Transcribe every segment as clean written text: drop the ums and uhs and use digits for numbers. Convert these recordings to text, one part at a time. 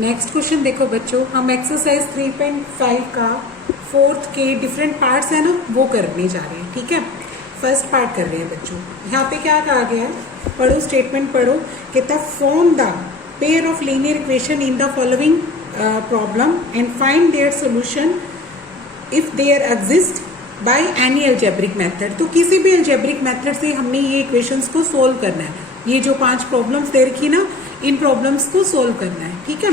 Next question देखो बच्चों, हम एक्सरसाइज 3.5 का फोर्थ के डिफरेंट पार्ट्स है ना वो करने जा रहे हैं। ठीक है, फर्स्ट पार्ट कर रहे हैं बच्चों। यहाँ पे क्या कहा गया है, पढ़ो स्टेटमेंट पढ़ो। कहता है form the pair of linear equation in the following problem and find their solution if there exist by any algebraic method. तो किसी भी अलजेब्रिक मेथड से हमने ये इक्वेशंस को सोल्व करना है। ये जो 5 प्रॉब्लम्स दे रखी ना, इन प्रॉब्लम्स को सोल्व करना है। ठीक है,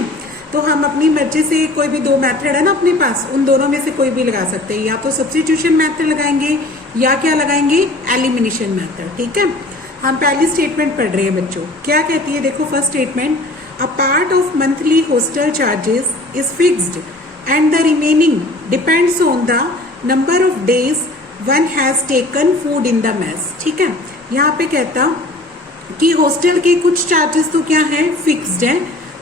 तो हम अपनी मर्जी से कोई भी 2 मेथड है ना अपने पास, उन दोनों में से कोई भी लगा सकते हैं। या तो सब्स्टिट्यूशन मेथड लगाएंगे या क्या लगाएंगे, एलिमिनेशन मेथड। ठीक है, हम पहली स्टेटमेंट पढ़ रहे हैं बच्चों। क्या कहती है देखो, first statement, a part of monthly hostel charges is fixed and the remaining depends on the number of days one has taken food in the mess. ठीक है, यहाँ पे कहता कि हॉस्टल के कुछ चार्जेस तो क्या है, फिक्स्ड है,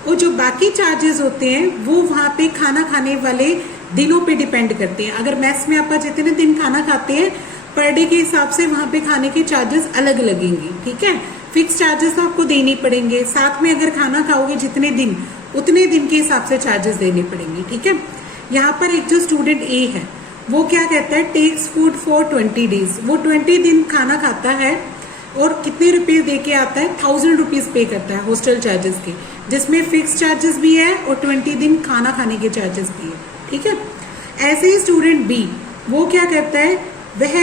और जो बाकी चार्जेस होते हैं वो वहां पे खाना खाने वाले दिनों पे डिपेंड करते हैं। अगर मेस में आप जितने दिन खाना खाते हैं पर डे के हिसाब से वहां पे खाने के चार्जेस अलग लगेंगे। ठीक है, फिक्स चार्जेस तो आपको देने ही पड़ेंगे, साथ में अगर खाना खाओगे जितने दिन उतने दिन के हिसाब से चार्जेस देने पड़ेंगे। ठीक है, यहाँ पर एक जो स्टूडेंट ए है वो क्या कहता है, टेक्स फूड फॉर 20 डेज। वो 20 दिन खाना खाता है और कितने रुपए दे के आता है, 1000 रुपीज पे करता है हॉस्टल चार्जेस के, जिसमें फिक्स चार्जेस भी है और 20 दिन खाना खाने के चार्जेस भी है। ठीक है, ऐसे ही स्टूडेंट बी वो क्या करता है, वह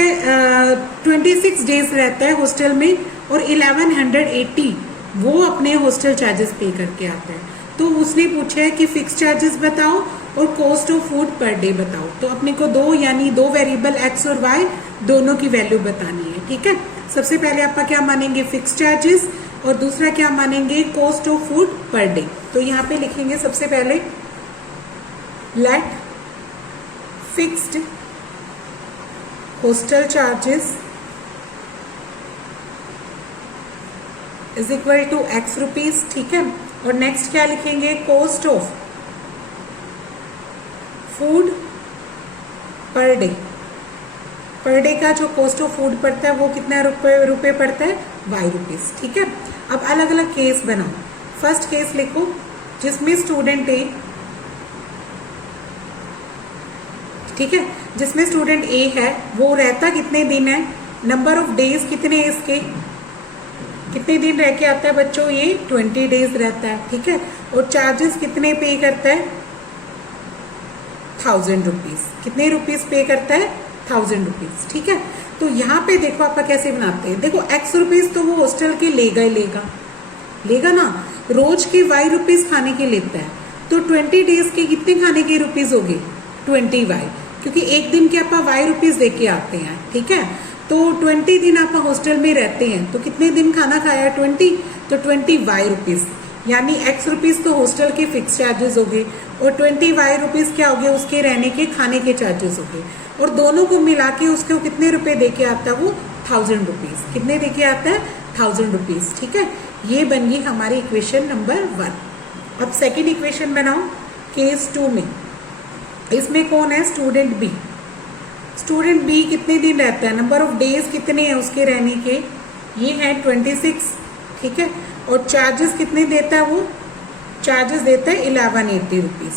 26 डेज रहता है हॉस्टल में और 1180 वो अपने हॉस्टल चार्जेस पे करके आता है। तो उसने पूछा है कि फिक्स चार्जेस बताओ और cost of food per day बताओ। तो अपने को दो वेरिएबल एक्स और वाई दोनों की वैल्यू बतानी है। ठीक है, सबसे पहले आप क्या मानेंगे, फिक्स चार्जेस, और दूसरा क्या मानेंगे, cost of food per day. तो यहाँ पे लिखेंगे सबसे पहले let fixed hostel charges is equal to x rupees. ठीक है, और नेक्स्ट क्या लिखेंगे, cost of food per day. Per day का जो कॉस्ट ऑफ फूड पड़ता है वो कितना रुपए पड़ता है, वाई रुपीज। ठीक है, अब अलग अलग केस बनाओ। फर्स्ट केस लिखो जिसमें स्टूडेंट ए, ठीक है, जिसमें स्टूडेंट ए है वो रहता कितने दिन है, नंबर ऑफ डेज कितने है इसके, कितने दिन रह के आता है बच्चों, ये 20 डेज रहता है। ठीक है, और चार्जेस कितने पे करता है, 1000 रुपीज। कितने रुपीज पे करता है, 1000 रुपीज। ठीक है, तो यहाँ पे देखो आप कैसे बनाते हैं। देखो एक्स रुपीज तो वो हॉस्टल के लेगा ही लेगा ना, रोज के वाई रुपीज खाने के लेता है। तो 20 डेज के कितने खाने के रुपीज हो गए, 20 वाई, क्योंकि एक दिन के आप वाई रुपीज दे के आते हैं। ठीक है, तो 20 दिन आप हॉस्टल में रहते हैं तो कितने दिन खाना खाया, 20, तो 20 वाई रुपीज, यानी एक्स रुपीज तो हॉस्टल के फिक्स चार्जेस हो गए और 20 वाई रुपीज क्या हो गए, उसके रहने के खाने के चार्जेस हो गए, और दोनों को मिला के उसको कितने रुपए दे के आता है, वो 1000 रुपीज। कितने दे के आता है, 1000 रुपीज। ठीक है, ये बन गई हमारी इक्वेशन नंबर 1। अब सेकेंड इक्वेशन बनाओ केस 2 में। इसमें कौन है, स्टूडेंट बी। स्टूडेंट बी कितने दिन रहता है, नंबर ऑफ डेज कितने हैं उसके रहने के, ये है 26। ठीक है, और चार्जेस कितने देता है, वो चार्जेस देता है 1180 रुपीज,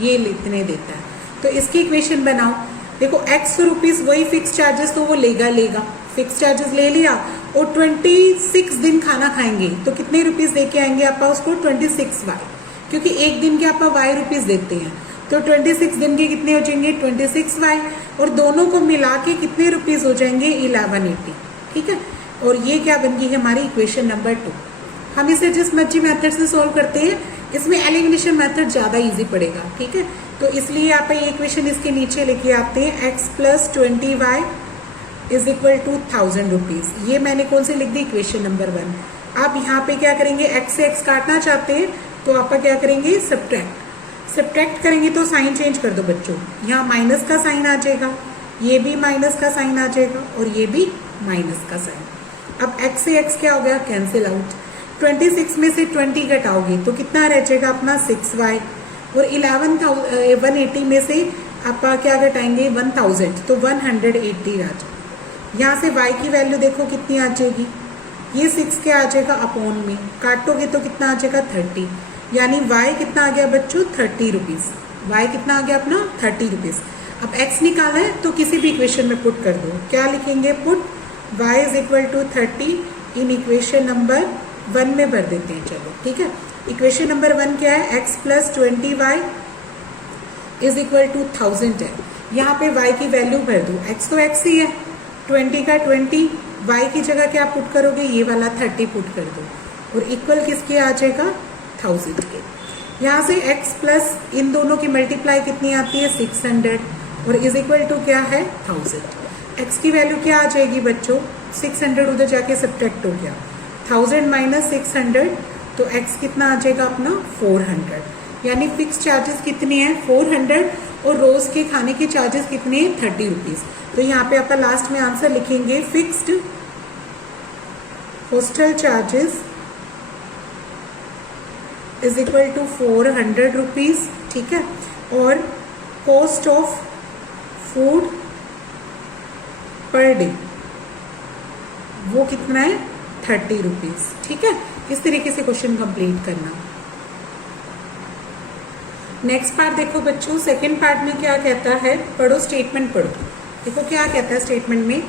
ये इतने देता है। तो इसकी इक्वेशन बनाओ। देखो एक्स रुपीज वही फिक्स चार्जेस तो वो लेगा, फिक्स चार्जेस ले लिया, और 26 दिन खाना खाएंगे तो कितने रुपीज दे के आएंगे आप उसको, 26 वाई, क्योंकि एक दिन के आप वाई रुपीज देते हैं। तो 26 दिन के कितने हो जाएंगे, 26 वाई, और दोनों को मिला के कितने रुपीज हो जाएंगे, 1180। ठीक है, और ये क्या बन गई है हमारी इक्वेशन नंबर 2। हम इसे जिस मर्जी मेथड से सोल्व करते हैं, इसमें एलिमिनेशन मेथड ज्यादा इजी पड़ेगा। ठीक है, तो इसलिए आप ये इक्वेशन इसके नीचे लेके आते हैं, x plus 20 y is equal to 1000 rupees. ये मैंने कौन से लिख दी, इक्वेशन नंबर 1। आप यहाँ पे क्या करेंगे, x से x काटना चाहते हैं तो आप क्या करेंगे, सब्ट्रैक्ट करेंगे तो साइन चेंज कर दो बच्चों। यहाँ माइनस का साइन आ जाएगा, ये भी माइनस का साइन आ जाएगा और ये भी माइनस का साइन। अब x से x क्या हो गया, कैंसिल आउट। 26 में से 20 घटाओगे तो कितना रह जाएगा अपना, 6y, और 180 में से आप क्या घटाएंगे, 1000, तो 180 आ जाएगा। यहाँ से y की वैल्यू देखो कितनी आ जाएगी, ये 6 क्या आ जाएगा अपॉन में, काटोगे तो कितना आ जाएगा, 30। यानी y कितना आ गया बच्चों 30 रुपीज। y कितना आ गया अपना 30 रुपीज। अब x निकाला है तो किसी भी इक्वेशन में पुट कर दो। क्या लिखेंगे? Put y is equal to 30 in equation number 1 में भर देते हैं। चलो ठीक है, इक्वेशन नंबर 1 क्या है? x plus 20y is equal to 1000 है। यहाँ पे y की वैल्यू भर दो। x तो x ही है, 20 का 20, y की जगह क्या पुट करोगे? ये वाला 30 पुट कर दो और इक्वल किसके आ जाएगा? 1000 के। यहाँ से x प्लस इन दोनों की मल्टीप्लाई कितनी आती है? 600 और इज इक्वल टू क्या है? 1000। x की वैल्यू क्या आ जाएगी बच्चों? 600 उधर जाके सब्ट्रैक्ट हो गया, 1000 माइनस 600 तो x कितना आ जाएगा अपना? 400। यानी फिक्स चार्जेस कितने हैं? 400 और रोज के खाने के चार्जेस कितने हैं? 30 रुपीज। तो यहाँ पे आप लास्ट में आंसर लिखेंगे fixed hostel charges is equal to 400 rupees. ठीक है, और cost of food per day वो कितना है? 30 रुपीज। ठीक है, इस तरीके से क्वेश्चन कंप्लीट करना। नेक्स्ट पार्ट देखो बच्चों, सेकंड पार्ट में क्या कहता है? पढ़ो स्टेटमेंट पढ़ो। देखो क्या कहता है स्टेटमेंट में?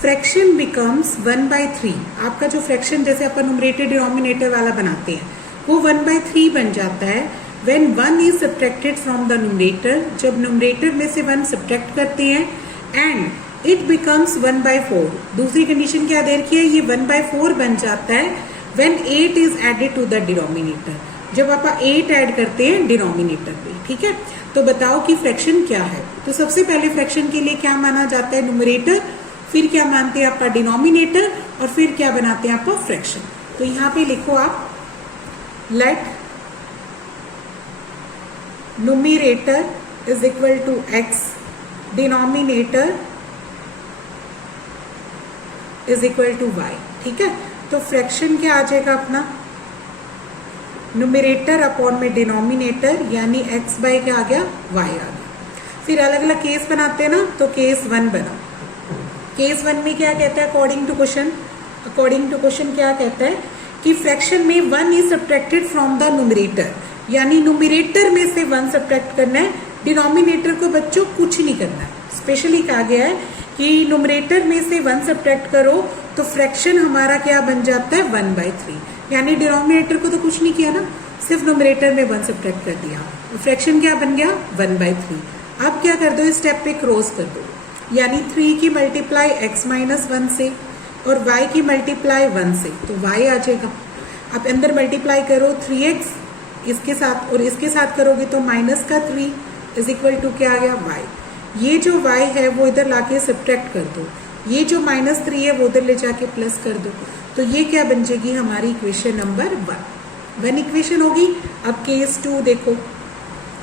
Fraction becomes 1/3। आपका जो फ्रैक्शन जैसे अपन न्यूमरेटर डिनोमिनेटर वाला बनाते हैं वो 1/3 बन जाता है when 1 is subtracted from the numerator. जब न्यूमरेटर में से 1 सब्ट्रैक्ट करते हैं एंड इट बिकम्स 1/4। दूसरी कंडीशन क्या दे रखी है? ये 1/4 बन जाता है when 8 is added to the denominator. जब आप 8 ऐड करते हैं डिनोमिनेटर पे। ठीक है, तो बताओ कि फ्रैक्शन क्या है? तो सबसे पहले फ्रैक्शन के लिए क्या माना जाता है? न्यूमरेटर, फिर क्या मानते हैं आपका? डिनोमिनेटर, और फिर क्या बनाते हैं आपका? फ्रैक्शन। तो यहाँ पे लिखो आप let numerator is equal to x, denominator is equal to y। ठीक है, तो फ्रैक्शन क्या आ जाएगा अपना? न्यूमरेटर अपॉन में डिनोमिनेटर, यानी x बाय क्या आ गया? y आ गया। फिर अलग अलग केस बनाते हैं ना, तो केस 1 बना। केस 1 में क्या कहता है? अकॉर्डिंग टू क्वेश्चन क्या कहता है कि फ्रैक्शन में 1 is subtracted from the numerator, यानी न्यूमरेटर में से 1 सब्ट्रैक्ट करना है, डिनोमिनेटर को बच्चों कुछ नहीं करना है। स्पेशली कहा गया है कि न्यूमरेटर में से 1 सब्ट्रैक्ट करो तो फ्रैक्शन हमारा क्या बन जाता है? 1/3। यानी डिनोमिनेटर को तो कुछ नहीं किया ना, सिर्फ न्यूमरेटर में 1 सब्ट्रैक्ट कर दिया, फ्रैक्शन क्या बन गया? 1/3। अब क्या कर दो? इस स्टेप पे क्रॉस कर दो, यानी 3 की मल्टीप्लाई x माइनस 1 से और y की मल्टीप्लाई 1 से, तो y आ जाएगा। अब अंदर मल्टीप्लाई करो 3x इसके साथ और इसके साथ करोगे तो माइनस का 3 इज इक्वल टू क्या आ गया? y। ये जो y है वो इधर लाके सब्ट्रैक्ट कर दो, ये जो -3 है वो उधर ले जाके प्लस कर दो, तो ये क्या बन जाएगी? हमारी इक्वेशन नंबर 1 इक्वेशन होगी। अब केस 2 देखो,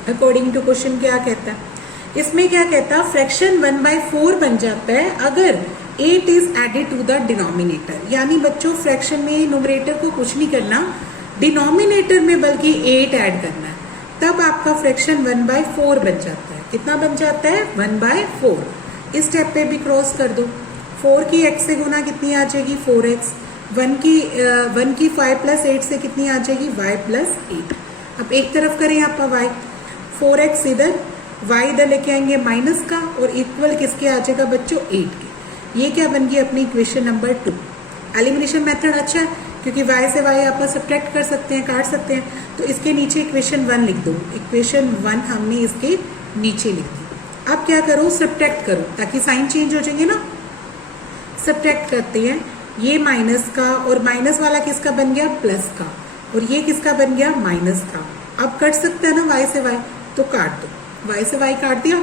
अकॉर्डिंग टू क्वेश्चन क्या कहता है? इसमें क्या कहता है? फ्रैक्शन 1/4 बन जाता है अगर 8 is added to the denominator. यानी बच्चों फ्रैक्शन में न्यूमरेटर को कुछ नहीं करना, डिनोमिनेटर में बल्कि 8 ऐड करना है, तब आपका फ्रैक्शन 1/4 बन जाता है। कितना बन जाता है? 1/4। इस स्टेप पे भी क्रॉस कर दो, 4 की x से गुना कितनी आ जाएगी? 4x। 1 की 5 प्लस 8 से कितनी आ जाएगी? y plus 8। अब एक तरफ करें आपका y, 4x इधर, y इधर लेके आएंगे माइनस का, और इक्वल किसके आ जाएगा बच्चों? 8 के। ये क्या बन गई अपनी इक्वेशन नंबर 2। एलिमिनेशन मेथड अच्छा है क्योंकि y से y आप सब्ट्रैक्ट कर सकते हैं, काट सकते हैं, तो इसके नीचे इक्वेशन 1 लिख दो। इक्वेशन 1 हमने इसके नीचे लिख दी। अब क्या करो? सब्ट्रैक्ट करो ताकि साइन चेंज हो जाएंगे ना। सब्ट्रैक्ट करते हैं, ये माइनस का और माइनस वाला किसका बन गया? प्लस का, और ये किसका बन गया? माइनस का। अब कट सकता है ना y से y, तो काट दो। y से y काट दिया,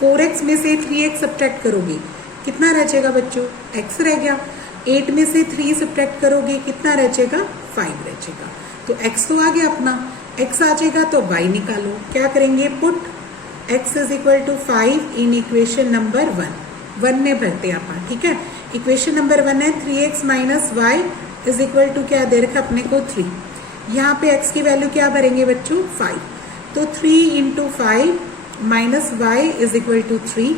4x में से 3x सब्ट्रैक्ट करोगे, कितना रह जाएगा बच्चों? x रह गया। 8 में से 3 सब्ट्रैक्ट करोगे, कितना रह जाएगा? 5 रह जाएगा। तो x तो आ गया अपना, x आ जाएगा तो y निकालो। क्या करेंगे? Put x is equal to 5 in equation number 1 में भरते हैं आप। ठीक है, इक्वेशन नंबर 1 है 3x minus y is equal to क्या दे रखा अपने को? 3। यहाँ पे x की वैल्यू क्या भरेंगे बच्चों? 5। तो 3 into 5 minus y is equal to 3,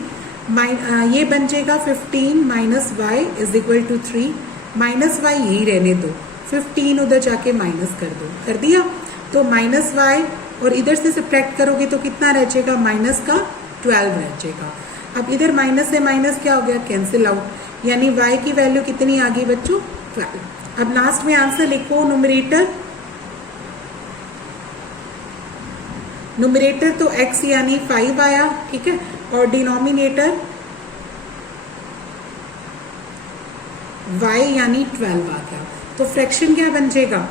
ये बन जाएगा 15 minus y is equal to 3, minus y यही रहने दो, 15 उधर जाके माइनस कर दो। कर दिया? तो माइनस वाई और इधर से सब्ट्रैक्ट करोगे तो कितना रह जाएगा, माइनस का 12 रह जाएगा। अब इधर माइनस से माइनस क्या हो गया, कैंसिल आउट, यानी y की वैल्यू कितनी आ गई बच्चों, 12। अब लास्ट में आंसर लिखो, नुमरेटर तो x यानी 5 आया, ठीक है, और डिनोमिनेटर y यानी 12 आ गया। तो फ्रैक्शन क्या बन जाएगा,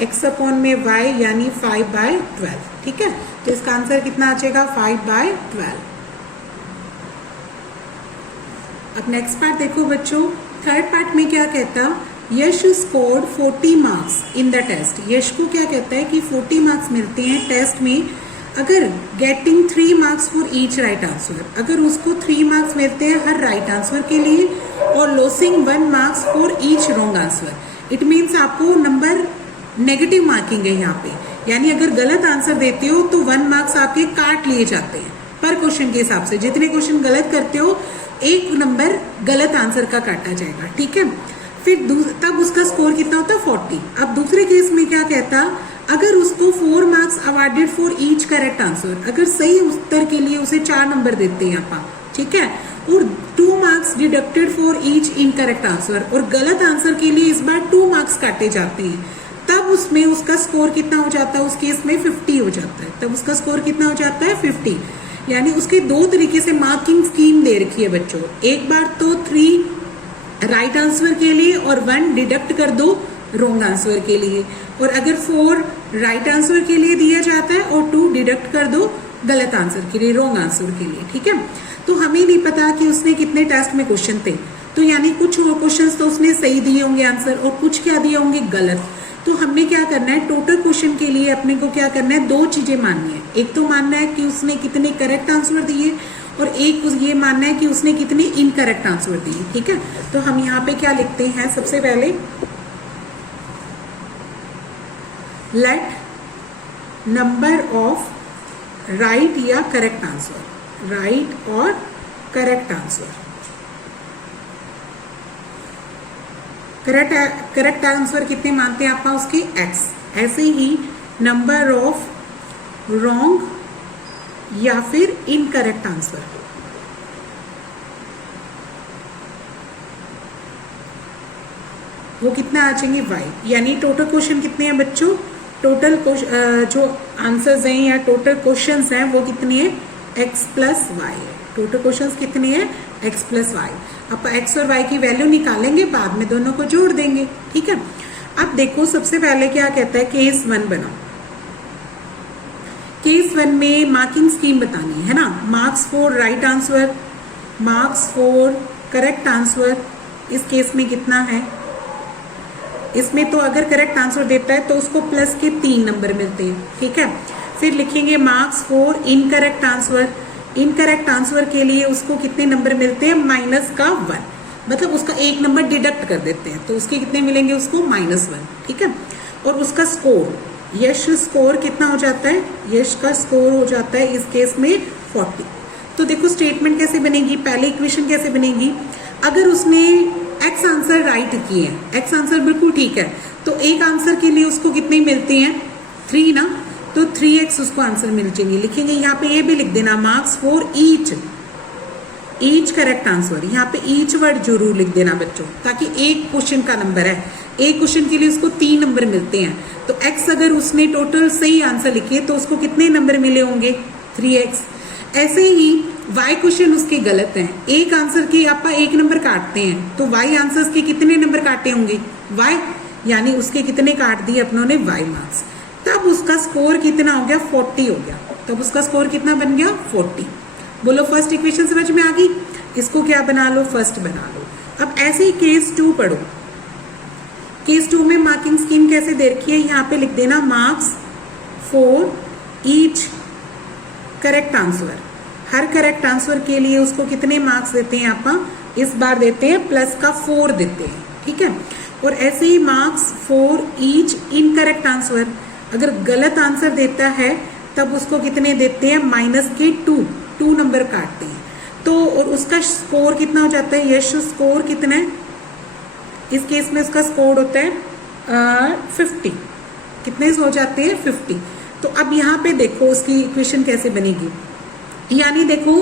x अपॉन में y यानी 5/12, ठीक है। तो इसका आंसर कितना आ जाएगा, 5/12। अब नेक्स्ट पार्ट देखो बच्चों, थर्ड पार्ट में क्या कहता, Yash scored 40 marks in the test. Yash को क्या कहता है कि 40 मार्क्स मिलते हैं टेस्ट में अगर getting 3 marks for each right answer, अगर उसको 3 मार्क्स मिलते हैं हर राइट आंसर के लिए, और losing 1 marks for each wrong answer. It means आपको नंबर नेगेटिव मार्किंग है यहाँ पे, यानी अगर गलत आंसर देते हो तो 1 मार्क्स आपके काट लिए जाते हैं पर क्वेश्चन के हिसाब से। जितने क्वेश्चन गलत करते हो 1 नंबर गलत आंसर का काटा जाएगा, ठीक है। फिर तब उसका स्कोर कितना होता है, 40। अब दूसरे केस में क्या कहता, अगर उसको 4 marks awarded for each correct answer, अगर सही उत्तर के लिए उसे 4 नंबर देते हैं अपन, ठीक है, और 2 marks deducted for each incorrect answer, और गलत आंसर के लिए इस बार 2 मार्क्स काटे जाते हैं, तब उसमें उसका स्कोर कितना हो जाता है, उस केस में 50 हो जाता है। तब उसका स्कोर कितना हो जाता है, 50। यानी उसके 2 तरीके से मार्किंग स्कीम दे रखी है बच्चों, एक बार तो 3 राइट आंसर के लिए और 1 डिडक्ट कर दो रॉन्ग आंसर के लिए, और अगर 4 राइट आंसर के लिए दिया जाता है और 2 डिडक्ट कर दो गलत आंसर के लिए, रॉन्ग आंसर के लिए, ठीक है। तो हमें नहीं पता कि उसने कितने टेस्ट में क्वेश्चन थे, तो यानी कुछ क्वेश्चन तो उसने सही दिए होंगे आंसर और कुछ क्या दिए होंगे गलत। तो हमने क्या करना है, टोटल क्वेश्चन के लिए अपने को क्या करना है, 2 चीजें माननी है। एक तो मानना है कि उसने कितने करेक्ट आंसर दिए, और एक ये मानना है कि उसने कितने इनकरेक्ट आंसर दिए, ठीक है। तो हम यहाँ पे क्या लिखते हैं, सबसे पहले लेट नंबर ऑफ राइट या करेक्ट आंसर, राइट और करेक्ट आंसर, करेक्ट आंसर कितने मानते हैं आप उसके, x। ऐसे ही नंबर ऑफ रॉन्ग या फिर इनकरेक्ट आंसर, वो कितना आ जाएंगे, y। यानी टोटल क्वेश्चन कितने हैं बच्चों, टोटल जो आंसर्स हैं या टोटल क्वेश्चंस हैं वो कितने हैं, x प्लस वाई है। टोटल क्वेश्चंस कितने हैं, x प्लस वाई। अब x और y की वैल्यू निकालेंगे, बाद में दोनों को जोड़ देंगे, ठीक है। अब देखो सबसे पहले क्या कहता है, केस 1 बनाओ। केस 1 में मार्किंग स्कीम बतानी है ना, marks for right answer, marks for correct answer. इस केस में कितना है, इसमें तो अगर करेक्ट आंसर देता है तो उसको प्लस के 3 नंबर मिलते हैं, ठीक है। फिर लिखेंगे marks for incorrect answer, incorrect answer के लिए उसको कितने नंबर मिलते हैं, माइनस का 1, मतलब उसका 1 नंबर डिडक्ट कर देते हैं तो उसके कितने मिलेंगे, उसको -1, ठीक है। और उसका स्कोर, यश स्कोर कितना हो जाता है, यश का स्कोर हो जाता है इस केस में 40। तो देखो स्टेटमेंट कैसे बनेगी, पहले इक्वेशन कैसे बनेगी, अगर उसने x आंसर राइट किए हैं, x आंसर बिल्कुल ठीक है, तो एक आंसर के लिए उसको कितने मिलते हैं, 3 ना, तो 3x उसको आंसर मिल जाएंगे। लिखेंगे यहाँ पे ये भी लिख देना, marks for each correct answer, यहाँ पे ईच वर्ड जरूर लिख देना बच्चों, ताकि एक क्वेश्चन का नंबर है, एक क्वेश्चन के लिए उसको 3 नंबर मिलते हैं। तो x अगर उसने टोटल सही आंसर लिखे तो उसको कितने नंबर मिले होंगे, 3x। ऐसे ही y क्वेश्चन उसके गलत हैं, एक आंसर के आप 1 नंबर काटते हैं तो y आंसर्स के कितने नंबर काटे होंगे, y, यानी उसके कितने काट दिए अपनों ने, y मार्क्स। तब उसका स्कोर कितना हो गया, 40 हो गया। तब उसका स्कोर कितना बन गया, 40। बोलो फर्स्ट इक्वेशन समझ में आ गई, इसको क्या बना लो, फर्स्ट बना लो। अब ऐसे ही केस 2 पढ़ो। केस 2 में मार्किंग स्कीम कैसे दे रखी है, यहाँ पे लिख देना marks for each correct answer, her correct answer के लिए उसको कितने मार्क्स देते हैं आप, इस बार देते हैं प्लस का 4 देते हैं, ठीक है। और ऐसे ही marks for each incorrect answer, अगर गलत आंसर देता है तब उसको कितने देते हैं, माइनस के 2 नंबर काटते हैं। तो और उसका स्कोर कितना हो जाता है, यश स्कोर कितना है, इस केस में उसका स्कोर होता है 50, कितने हो जाते हैं 50। तो अब यहाँ पे देखो उसकी इक्वेशन कैसे बनेगी, यानी देखो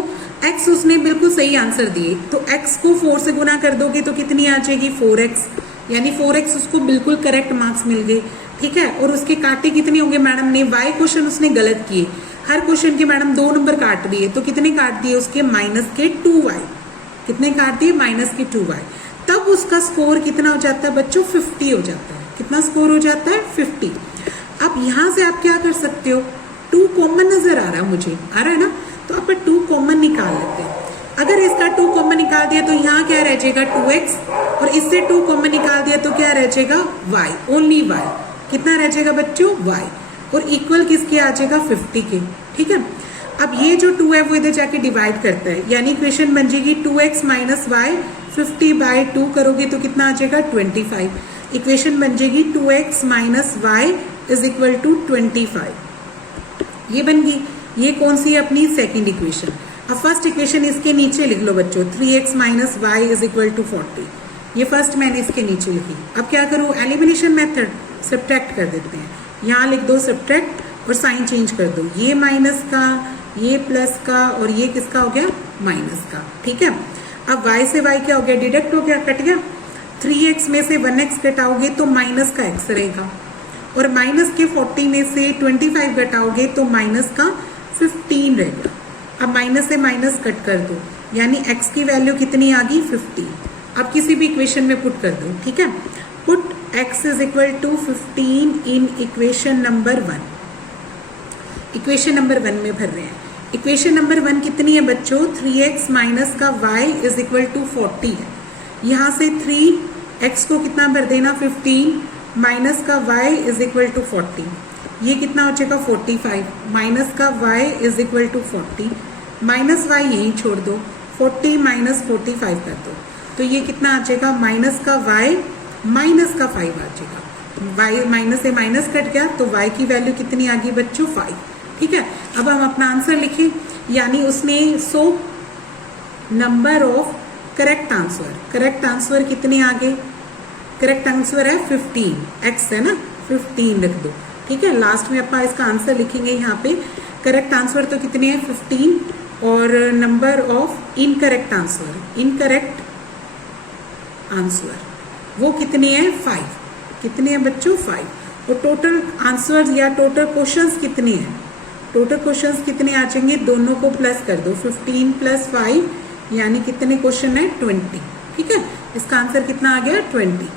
x उसने बिल्कुल सही आंसर दिए, तो x को 4 से गुना कर दोगे तो कितनी आ जाएगी 4x, यानी 4x उसको बिल्कुल करेक्ट मार्क्स मिल गए, ठीक है। और उसके काटे कितने होंगे मैडम ने, y क्वेश्चन उसने गलत किए, हर क्वेश्चन के मैडम 2 नंबर काट दिए, तो कितने काट दिए उसके माइनस के 2y, कितने काट दिए माइनस के 2y, तब उसका स्कोर कितना हो जाता है बच्चों 50 हो जाता है। कितना स्कोर हो जाता है 50। अब यहाँ से आप क्या कर सकते हो, 2 कॉमन नजर आ रहा है मुझे, आ रहा है ना, तो आप 2 कॉमन निकाल लेते हैं। अगर इसका 2 कॉमन निकाल दिया तो यहाँ क्या रह जाएगा 2x, और इससे 2 कॉमन निकाल दिया तो क्या रह जाएगा y, ओनली y, कितना रह जाएगा बच्चों y, और इक्वल किसके आ जाएगा 50 के, ठीक है। अब ये जो 2 है वो इधर जाके डिवाइड करता है, यानी इक्वेशन बन जाएगी 2x माइनस वाई, 50/2 करोगे तो कितना आ जाएगा 25, इक्वेशन बन जाएगी 2x minus Y is equal to 25, ये बन गई। ये कौन सी है अपनी सेकंड इक्वेशन। अब फर्स्ट इक्वेशन इसके नीचे लिख लो बच्चों, 3x minus Y is equal to 40, ये फर्स्ट मैंने इसके नीचे लिखी। अब क्या करूँ, एलिमिनेशन मेथड, सब्ट्रैक्ट कर देते हैं, यहाँ लिख दो सब्ट्रैक्ट और साइन चेंज कर दो, ये माइनस का, ये प्लस का, और ये किसका हो गया माइनस का, ठीक है। अब y से y क्या हो गया, डिडक्ट हो गया, कट गया। 3x में से 1x घटाओगे तो माइनस का x रहेगा, और माइनस के 40 में से 25 घटाओगे तो माइनस का 15 रहेगा। अब माइनस से माइनस कट कर दो, यानी x की वैल्यू कितनी आ गई 50। अब किसी भी इक्वेशन में पुट कर दो, ठीक है। Put x is equal to 15 in equation number 1, equation number 1 में भर रहे हैं। इक्वेशन नंबर 1 कितनी है बच्चों, 3x माइनस का y इज इक्वल टू 40 है। यहाँ से 3x को कितना भर देना 15 माइनस का y इज इक्वल टू 40, ये कितना हो जाएगा 45, माइनस का y is equal to 40, minus y यहीं छोड़ दो, 40 माइनस 45 कर दो, तो ये कितना आ जाएगा माइनस का y माइनस का 5 आ जाएगा। y माइनस से माइनस कट गया तो y की वैल्यू कितनी आ गई बच्चों 5, ठीक है। अब हम अपना आंसर लिखें, यानी उसने 100 number of correct answer, correct answer कितने आ गए, करेक्ट आंसर है 15, x है ना 15 रख दो, ठीक है। लास्ट में अपन इसका आंसर लिखेंगे, यहाँ पे करेक्ट आंसर तो कितने हैं 15, और number of incorrect answer, incorrect answer वो कितने हैं 5, कितने हैं बच्चों 5, और टोटल आंसर्स या टोटल क्वेश्चंस कितने हैं, टोटल क्वेश्चंस कितने आ जाएंगे, दोनों को प्लस कर दो, 15 + 5 यानी कितने क्वेश्चन है 20, ठीक है। इसका आंसर कितना आ गया 20।